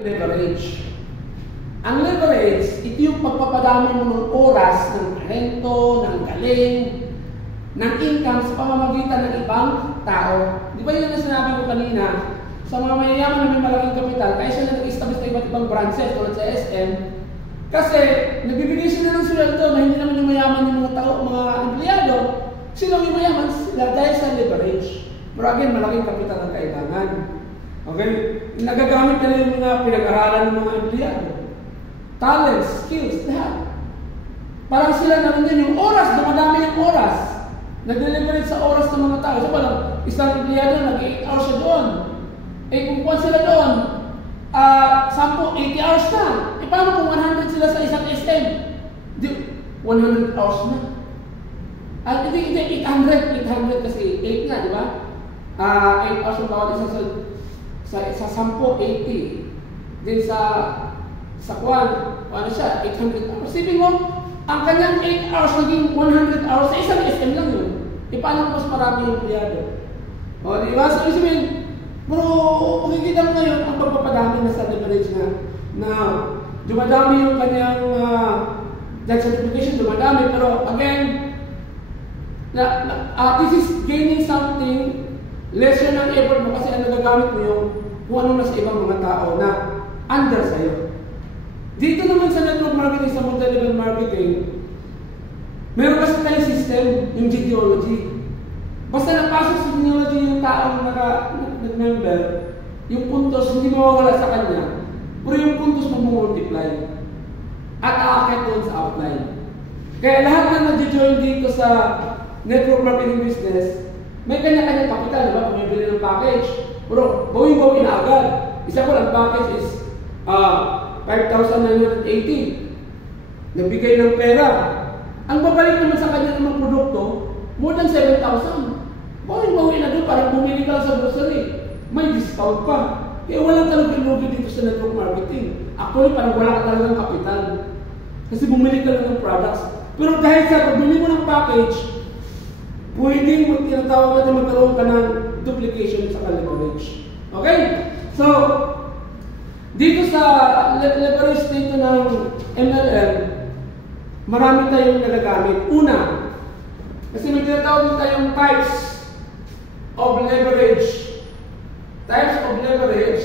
Leverage. Ang leverage, ito yung pagpapadami mo ng oras, ng talento, ng galing, ng income sa pamamagitan ng ibang tao. Di ba yun na sinabi ko kanina? Sa mga mayayaman na may malaking kapital, kaya sila nag-establish na iba't ibang branches tulad sa SM, kasi nagbibigay sila ng sweldo na hindi naman yung mayaman yung mga tao, mga empleyado. Sino yung mayaman? Sila dahil sa leverage. Pero again, malaking kapital ang kailangan. Okay? Nagagamit nila yung mga pinag-aralan ng mga empleyado. Talents, skills, lahat. Parang sila naman din yung oras, dumadami yung oras. Nag-deliberate sa oras ng mga tao. So parang isang empleyado, nag-8 hours siya doon. Eh kung kuwan sila doon, 80 hours na. Eh paano kung 100 sila sa isang SM? 100 hours na. Hindi, 800 kasi 8 na, di ba? 8 hours ang bawat isa sa 10, 80. Then sa kwan, ano siya, 800 hours. Sipin mo, ang kanyang 8 hours naging 100 hours sa isang SM lang yun. E paano mas marami yung empleyado? O, di ba? So, isipin, bro, makikita mo ngayon ang pagpapadami na sa leverage na dumadami yung kanyang job certification, dumadami. Pero again, this is gaining something, lesser ng effort mo kasi ang nagagamit mo yung kung ano na sa ibang mga tao na under sa'yo. Dito naman sa network marketing, sa multi-level marketing, meron kasi tayong system, yung genealogy. Basta napasok sa genealogy yung taong nag-member, yung puntos hindi mawawala sa kanya, pero yung puntos mag-multiply at aakit doon sa outline. Kaya lahat na nag-join dito sa network marketing business, may kanya-kanya kapital, diba? Kung may bili ng package, pero bawin-bawin na agad. Isa ko lang package is 5,980. Nagbigay ng pera. Ang babalik naman sa kanya ng mga produkto, more than 7,000. Bawin-bawin na doon, parang bumili ka sa grocery. May discount pa. Kaya walang talagang lugi dito sa network marketing. Actually, parang wala ka talagang kapital. Kasi bumili ka lang ng products. Pero dahil sa pagbili mo ng package, pwedeng tinatawag natin magkaroon ka ng duplication sa leverage. Okay? So, dito sa leverage dito ng MLM, marami tayong nagagamit. Una, kasi may tinatawag tayong types of leverage. Types of leverage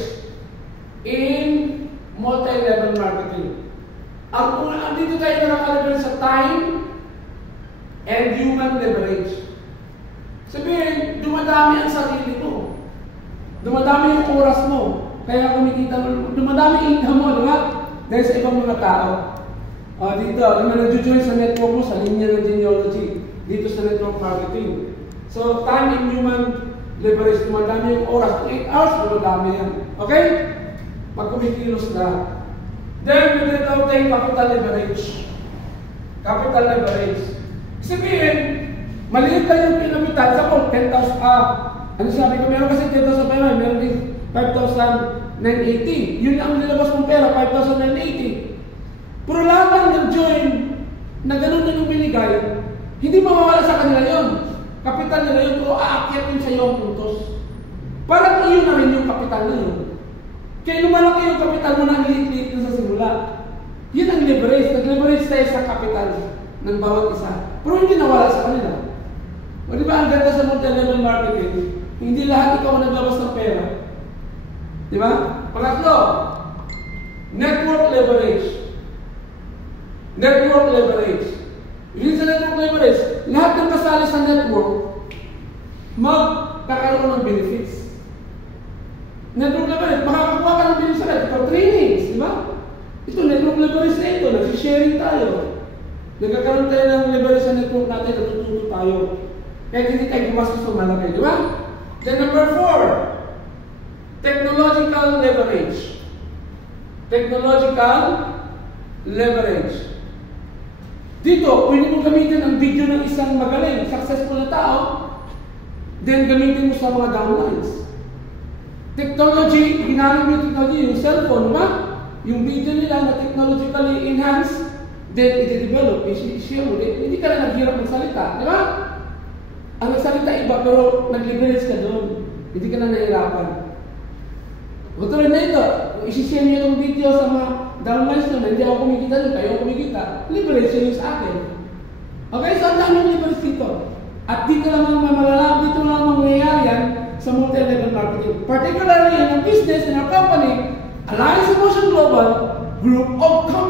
in multi-level marketing. Ang dito tayo nakaka-leverage sa time and human leverage. Sabihin, dumadami ang sarili mo. Dumadami yung oras mo. Kaya kumikita mo, dumadami income mo, diba? Dahil sa ibang mga tao. Dito, yung nag-join sa network mo, sa linya ng genealogy, dito sa network marketing. So, time and human leverage, dumadami yung oras. 8 hours, dumadami yan. Okay? Pag kumikilos na. Then, may tinatawag tayong capital leverage. Capital leverage. Sabihin, maliit lang yung pinapitan sa kung 10,000, ano sabi ko, meron kasi 10,000 pera, meron din 5,980. Yun ang nilabas mong pera, 5,980. Pero lahat ng nag-join na ganun na yung binigay, hindi mawawala sa kanila yun. Kapital nila yun, pero aakyat yun sa iyo ang puntos. Parang iyon na rin yung kapital na yun. Kaya lumalaki yung kapital mo na liit-liit na sa simula. Yun ang leverage. Nag-leverage tayo sa kapital ng bawat isa. Pero hindi nawala sa kanila. O di ba ang ganda sa multi-level marketing? Hindi lahat ikaw ang naglabas ng pera. Di ba? Pangatlo, network leverage. Network leverage. Yun sa network leverage, lahat ng kasali sa network, magkakaroon ng benefits. Network leverage, makakakuha ka ng benefits sa network. Trainings, di ba? Ito, network leverage na ito. Nag-sharing tayo. Nagkakaroon tayo ng leverage sa network natin, natututo tayo. Kaya hindi tayo gumastos ng malaki, di ba? Then number 4, technological leverage. Technological leverage. Dito, pwede mo gamitin ang video ng isang magaling, successful na tao, then gamitin mo sa mga downlines. Technology, ginamit mo yung technology, yung cellphone, ba? Yung video nila na technologically enhanced, then i-develop, i-share mo. Hindi ka na naghirap magsalita, di ba? Ang nagsalita iba, pero nag-leverage ka doon. Hindi ka na nahirapan. Tulad na ito, kung isi-share niyo itong video sa mga downlines na hindi ako kumikita doon, kayo kumikita, leverage yun sa akin. Okay, so ang daming leverage dito. At dito lamang dito lamang mangyayari yan sa multi-level marketing. Particularly in our business, in our company, Alliance Emotion Global, group of companies